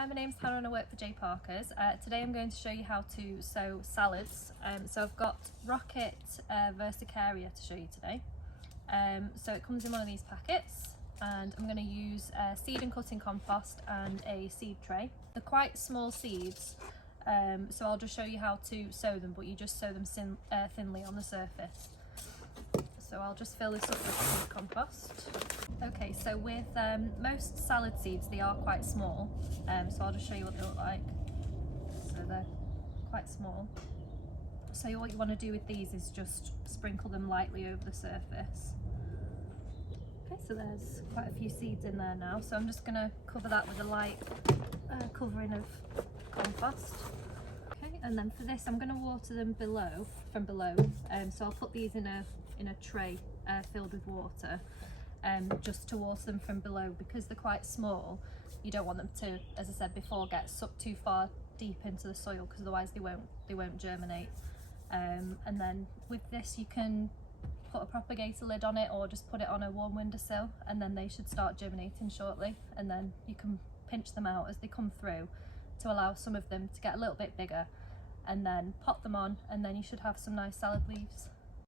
Hi, my name's Hannah and I work for J Parker's. Today I'm going to show you how to sow salads. So I've got Rocket Versacaria to show you today. So it comes in one of these packets, and I'm going to use seed and cutting compost and a seed tray. They're quite small seeds, so I'll just show you how to sow them, but you just sow them thinly on the surface. So I'll just fill this up with seed compost. Okay, so with most salad seeds, they are quite small, so I'll just show you what they look like. So they're quite small. So what you want to do with these is just sprinkle them lightly over the surface. Okay, so there's quite a few seeds in there now, so I'm just going to cover that with a light covering of compost. Okay, and then for this I'm going to water them from below, so I'll put these in a tray filled with water, just to water them from below. Because they're quite small, you don't want them to, as I said before, get sucked too far deep into the soil, because otherwise they won't germinate. And then with this you can put a propagator lid on it, or just put it on a warm windowsill, and then they should start germinating shortly, and then you can pinch them out as they come through to allow some of them to get a little bit bigger, and then pop them on, and then you should have some nice salad leaves.